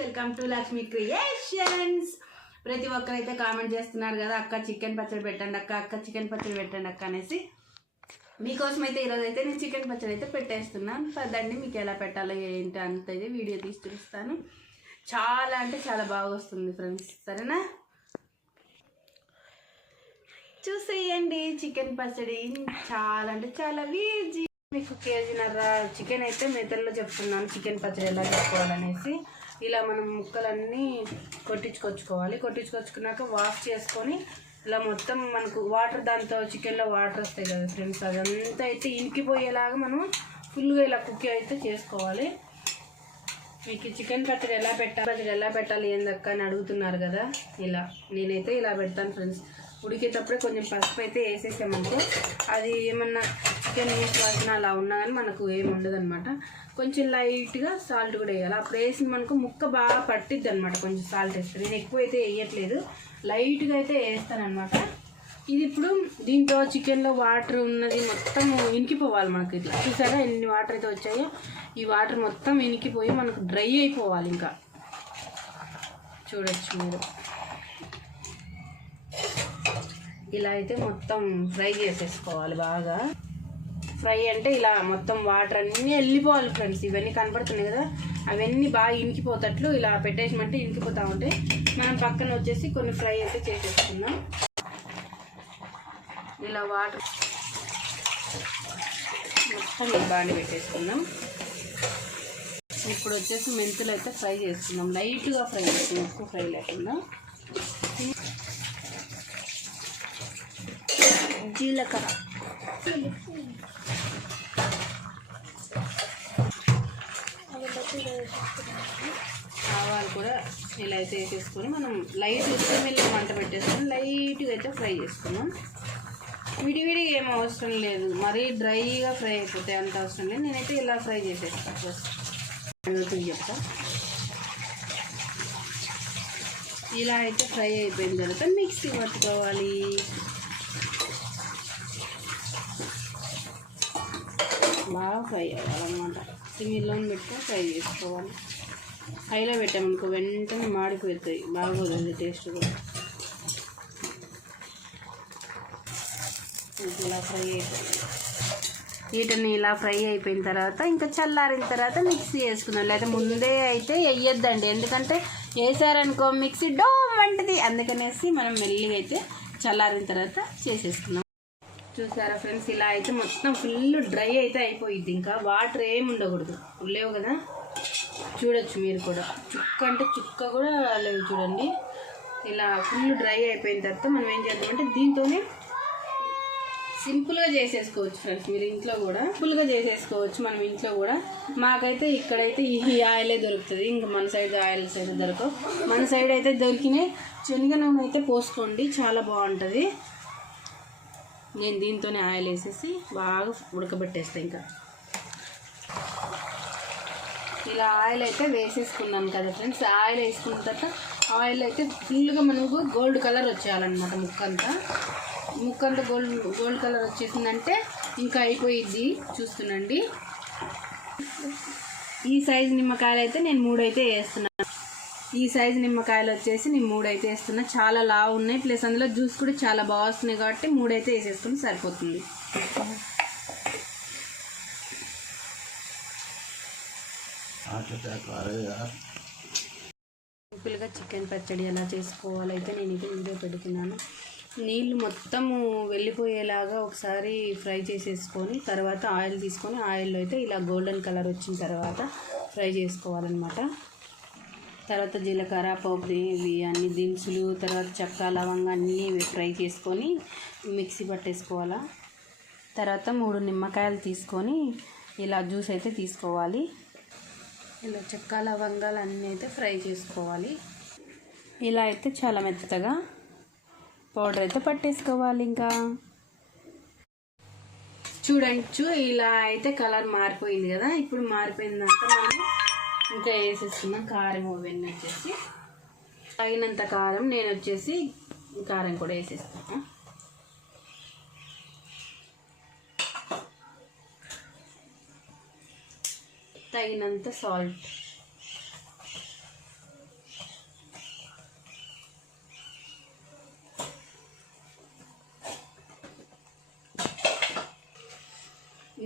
Welcome to Lakshmi creations. ప్రతి ఒక్కరైతే comment చేస్తున్నారు కదా, అక్క చికెన్ పచ్చడి పెట్టండి అక్క, అక్క చికెన్ పచ్చడి పెట్టండి అక్క అనేసి. మీకోసం అయితే ఈరోజు అయితే నేను చికెన్ పచ్చడి అయితే పెట్టేస్తున్నాను. పదండి మీకు ఎలా పెట్టాలో ఏంటి అంతైతే వీడియో తీసి చూపిస్తాను. చాలా అంటే చాలా బాగా వస్తుంది ఫ్రెండ్స్, సరేనా? చూసేయండి చికెన్ పచ్చడి చాలా అంటే చాలా ఈజీ. మీకు కేజీన్నర చికెన్ అయితే మెథడ్లో చెప్తున్నాను చికెన్ పచ్చడి ఎలా చేసుకోవాలనేసి. ఇలా మనం ముక్కలన్నీ కొట్టించుకొచ్చుకున్నాక వాష్ చేసుకొని ఇలా మొత్తం మనకు వాటర్, దాంతో చికెన్లో వాటర్ వస్తాయి కదా ఫ్రెండ్స్, అదంతా అయితే ఇంకిపోయేలాగా మనం ఫుల్గా ఇలా కుక్ అయితే చేసుకోవాలి. మీకు చికెన్ పచ్చడి ఎలా పెట్టాలి ఏందక్క అని అడుగుతున్నారు కదా. ఇలా నేనైతే ఇలా పెడతాను ఫ్రెండ్స్. ఉడికేటప్పుడే కొంచెం పసుపు అయితే వేసేసామనుకో అది ఏమన్నా చికెన్ నీసు వాసన అలా ఉన్నా కానీ మనకు ఏమి ఉండదు అనమాట. కొంచెం లైట్గా సాల్ట్ కూడా వేయాలి. అప్పుడు వేసిన మనకు ముక్క బాగా పట్టిద్ది అనమాట. కొంచెం సాల్ట్ వేస్తాను, నేను ఎక్కువ అయితే వేయట్లేదు, లైట్గా అయితే వేస్తాను అనమాట. ఇది ఇప్పుడు దీంట్లో చికెన్లో వాటర్ ఉన్నది మొత్తం ఇనికిపోవాలి మనకు. ఇట్లా చూసారా ఎన్ని వాటర్ అయితే వచ్చాయో, ఈ వాటర్ మొత్తం ఇనికిపోయి మనకు డ్రై అయిపోవాలి. ఇంకా చూడొచ్చు మీరు. ఇలా అయితే మొత్తం ఫ్రై చేసేసుకోవాలి బాగా. ఫ్రై అంటే ఇలా మొత్తం వాటర్ అన్నీ వెళ్ళిపోవాలి ఫ్రెండ్స్. ఇవన్నీ కనపడుతున్నాయి కదా, అవన్నీ బాగా ఇనికిపోతట్లు ఇలా పెట్టేసమంటే ఇనికిపోతూ ఉంటాయి. మనం పక్కన వచ్చేసి కొన్ని ఫ్రై అయితే చేసేసుకుందాం. ఇలా వాటర్ మొత్తం బాగా పెట్టేసుకుందాం. ఇప్పుడు వచ్చేసి మెంతులు అయితే ఫ్రై చేసుకుందాం. లైట్గా ఫ్రై చేసుకుందాం, ఎక్కువ ఫ్రై లేకుండా. జీలకర్ర, ఆవాలు కూడా ఇలా అయితే వేసేసుకొని మనం లైట్ ఉత్తిమిల్లి మంట పెట్టేసుకొని లైట్గా అయితే ఫ్రై చేసుకున్నాం. విడివిడిగా ఏం అవసరం లేదు, మరీ డ్రైగా ఫ్రై అయిపోతే అంత అవసరం లేదు. నేనైతే ఇలా ఫ్రై చేసేస్తాను ఫస్ట్ చెప్తా. ఇలా అయితే ఫ్రై అయిపోయిన తర్వాత మిక్సీ పట్టుకోవాలి. బాగా ఫ్రై అవ్వాలన్నమాట. సిమ్లో పెట్టుకొని ఫ్రై చేసుకోవాలి. హైలో పెట్టామనుకో వెంటనే మాడిపోతాయి, బాగోదండి టేస్ట్ కూడా. ఇలా ఫ్రై అయిపోయింది. వీటిని ఇలా ఫ్రై అయిపోయిన తర్వాత ఇంకా చల్లారిన తర్వాత మిక్సీ వేసుకుందాం. లేదా ముందే అయితే వేయొద్దండి, ఎందుకంటే వేసారనుకో మిక్సీ డోమ్ వంటిది. అందుకనేసి మనం మెల్లిగా అయితే చల్లారిన తర్వాత చేసేసుకున్నాం. చూసారా ఫ్రెండ్స్, ఇలా అయితే మొత్తం ఫుల్ డ్రై అయితే అయిపోయింది. ఇంకా వాటర్ ఏమి ఉండకూడదు, లేవు కదా. చూడొచ్చు మీరు కూడా, చుక్క అంటే చుక్క కూడా లేవు చూడండి. ఇలా ఫుల్ డ్రై అయిపోయిన తర్వాత మనం ఏం చేద్దామంటే దీంతోనే సింపుల్గా చేసేసుకోవచ్చు ఫ్రెండ్స్. మీరు ఇంట్లో కూడా సింపుల్గా చేసేసుకోవచ్చు మనం ఇంట్లో కూడా. మాకైతే ఇక్కడైతే ఈ ఆయిలే దొరుకుతుంది, ఇంకా మన సైడ్ ఆయిల్స్ అయితే దొరకవు. మన సైడ్ అయితే దొరికినాయి శనగ నూనె అయితే పోసుకోండి, చాలా బాగుంటుంది. నేను దీంతోనే ఆయిల్ వేసేసి బాగా ఉడకబెట్టేస్తాను. ఇంకా ఇలా ఆయిల్ అయితే వేసేసుకున్నాను కదా ఫ్రెండ్స్. ఆయిల్ వేసుకున్న తర్వాత ఆయిల్ అయితే ఫుల్గా మనకు గోల్డ్ కలర్ వచ్చేయాలన్నమాట. ముక్కంతా గోల్డ్ కలర్ వచ్చేసిందంటే ఇంకా అయిపోయిద్ది. చూస్తుండండి, ఈ సైజు నిమ్మకాయలు అయితే నేను 3 అయితే వేస్తున్నాను. ఈ సైజు నిమ్మకాయలు వచ్చేసి నేను 3 అయితే వేస్తున్నా. చాలా లావు ఉన్నాయి, ప్లస్ అందులో జ్యూస్ కూడా చాలా బాగా వస్తున్నాయి కాబట్టి 3 అయితే వేసేసుకుని సరిపోతుంది. సింపుల్గా చికెన్ పచ్చడి ఎలా చేసుకోవాలైతే నేను ఇది వీడియో పెడుతున్నాను. నీళ్ళు మొత్తము వెళ్ళిపోయేలాగా ఒకసారి ఫ్రై చేసేసుకొని తర్వాత ఆయిల్ తీసుకొని ఆయిల్లో అయితే ఇలా గోల్డెన్ కలర్ వచ్చిన తర్వాత ఫ్రై చేసుకోవాలన్నమాట. తర్వాత జీలకర్ర, పోపు, ఇవి అన్ని దినుసులు, తర్వాత చెక్క, లవంగా అన్నీ ఫ్రై చేసుకొని మిక్సీ పట్టేసుకోవాలా. తర్వాత 3 నిమ్మకాయలు తీసుకొని ఇలా జ్యూస్ అయితే తీసుకోవాలి. ఇలా చెక్క, లవంగాలు అన్నీ అయితే ఫ్రై చేసుకోవాలి. ఇలా అయితే చాలా మెత్తగా పౌడర్ అయితే పట్టేసుకోవాలి. ఇంకా చూడండి, ఇలా అయితే కలర్ మారిపోయింది కదా. ఇప్పుడు మారిపోయిందంతా మనం ఇంకా వేసేసుకున్నాం. కారం అవన్నీ వచ్చేసి తగినంత కారం, నేను వచ్చేసి కారం కూడా వేసేస్తాను. తగినంత సాల్ట్,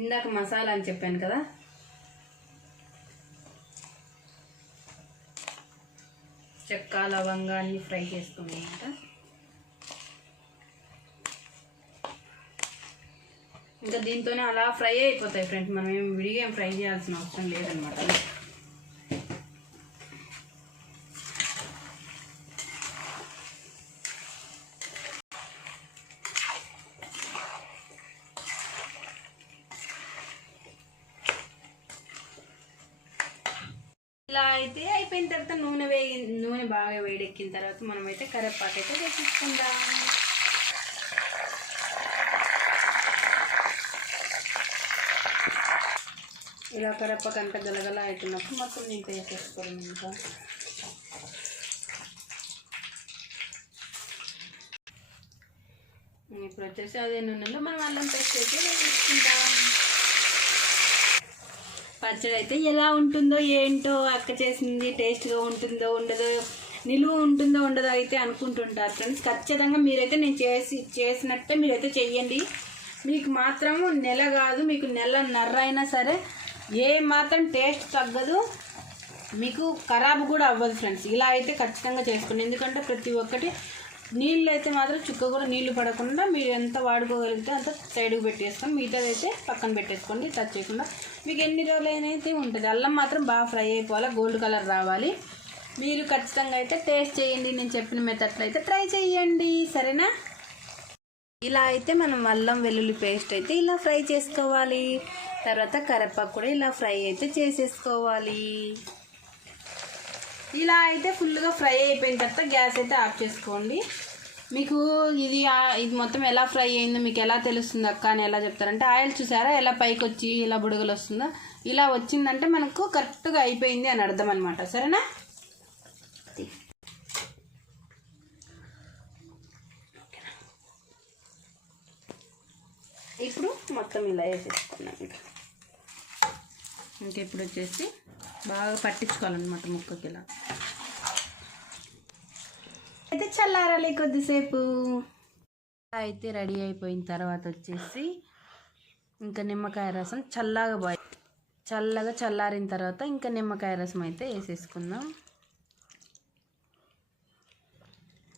ఇందాక మసాలా అని చెప్పాను కదా, చెక్క లవంగా అన్ని ఫ్రై చేసుకున్నాయి ఇంకా. ఇంకా దీంతోనే అలా ఫ్రై అయిపోతాయి ఫ్రెండ్స్, మనం ఏం విడిగా ఏం ఫ్రై చేయాల్సిన అవసరం లేదనమాట. ఇలా అయితే అయిపోయిన తర్వాత నూనె బాగా వేడెక్కిన తర్వాత మనమైతే కరివేపాకు అయితే వేసుకుందాం. ఇలా కరివేపాకు అంతా గలగల అవుతున్నప్పుడు మొత్తం నేను వేసేసుకోవడం. ఇంకా ఇప్పుడు వచ్చేసి అదే నూనెలో మనం అల్లం పేస్ట్ అయితే వేసుకుంటాం. పచ్చడి అయితే ఎలా ఉంటుందో ఏంటో, అక్క చేసింది టేస్ట్గా ఉంటుందో ఉండదో, నిలువ ఉంటుందో ఉండదో అయితే అనుకుంటుంటారు ఫ్రెండ్స్. ఖచ్చితంగా మీరైతే నేను చేసినట్టే మీరైతే చెయ్యండి. మీకు మాత్రం నెల కాదు, మీకు నెలన్నర అయినా సరే ఏ మాత్రం టేస్ట్ తగ్గదు, మీకు ఖరాబ్ కూడా అవ్వదు ఫ్రెండ్స్. ఇలా అయితే ఖచ్చితంగా చేసుకోండి. ఎందుకంటే ప్రతి ఒక్కటి నీళ్ళు అయితే మాత్రం చుక్క కూడా నీళ్లు పడకుండా మీరు ఎంత వాడుకోగలిగితే అంత సైడ్కి పెట్టేసుకొని మిగతాది అయితే పక్కన పెట్టేసుకోండి, టచ్ చేయకుండా. మీకు ఎన్ని రోజులైనా అయితే ఉంటుంది. అల్లం మాత్రం బాగా ఫ్రై అయిపోవాలి, గోల్డ్ కలర్ రావాలి. మీరు ఖచ్చితంగా అయితే టేస్ట్ చేయండి. నేను చెప్పిన మెథడ్లో అయితే ట్రై చేయండి, సరేనా? ఇలా అయితే మనం అల్లం వెల్లుల్లి పేస్ట్ అయితే ఇలా ఫ్రై చేసుకోవాలి. తర్వాత కరివేపాకు కూడా ఇలా ఫ్రై అయితే చేసేసుకోవాలి. ఇలా అయితే ఫుల్గా ఫ్రై అయిపోయిన తర్వాత గ్యాస్ అయితే ఆఫ్ చేసుకోండి. మీకు ఇది మొత్తం ఎలా ఫ్రై అయిందో మీకు ఎలా తెలుస్తుంది అక్క అని ఎలా చెప్తారంటే, ఆయిల్ చూసారా ఎలా పైకి వచ్చి ఇలా బుడగలు వస్తుందో, ఇలా వచ్చిందంటే మనకు కరెక్ట్గా అయిపోయింది అని అర్థం అనమాట, సరేనా? ఇప్పుడు మొత్తం ఇలా వేసేసుకున్నాం. ఇంకా ఇప్పుడు వచ్చేసి బాగా పట్టించుకోవాలన్నమాట ముక్కకి. ఇలా అయితే చల్లారాలి కొద్దిసేపు. అయితే రెడీ అయిపోయిన తర్వాత వచ్చేసి ఇంకా నిమ్మకాయ రసం చల్లగా చల్లారిన తర్వాత ఇంకా నిమ్మకాయ రసం అయితే వేసేసుకుందాం.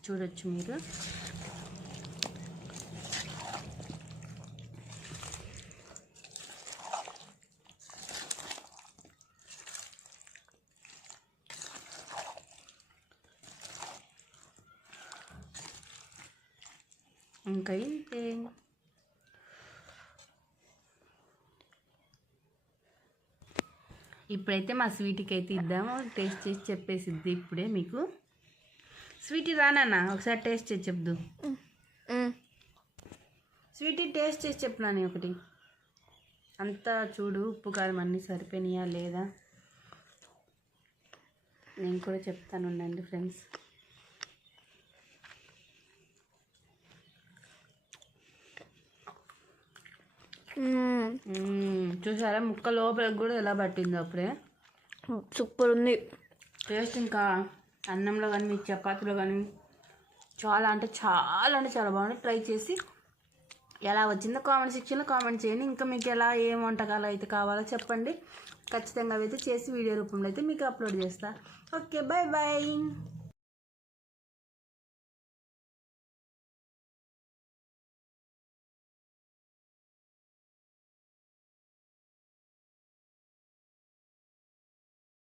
చూడొచ్చు మీరు. ఇంకా ఇంతే. ఇప్పుడైతే మా స్వీట్కి అయితే ఇద్దాము, టేస్ట్ చేసి చెప్పేసిద్ది ఇప్పుడే మీకు. స్వీటీ రానా ఒకసారి టేస్ట్ చేసి చెప్దు. స్వీటీ టేస్ట్ చేసి చెప్పునా ఒకటి. అంతా చూడు ఉప్పు కారం అన్నీ సరిపోయినాయా లేదా, నేను కూడా చెప్తాను ఉండండి ఫ్రెండ్స్. చూసారా ముక్క లోపలికి కూడా ఎలా పట్టిందో అప్పుడే. సూపర్ ఉంది టేస్ట్. ఇంకా అన్నంలో కానీ మీకు చపాతీలో కానీ చాలా చాలా బాగుంది. ట్రై చేసి ఎలా వచ్చిందో కామెంట్ సెక్షన్లో కామెంట్ చేయండి. ఇంకా మీకు ఎలా ఏం వంటకాలు అయితే కావాలో చెప్పండి. ఖచ్చితంగా అయితే చేసి వీడియో రూపంలో అయితే మీకు అప్లోడ్ చేస్తా. Okay, bye bye.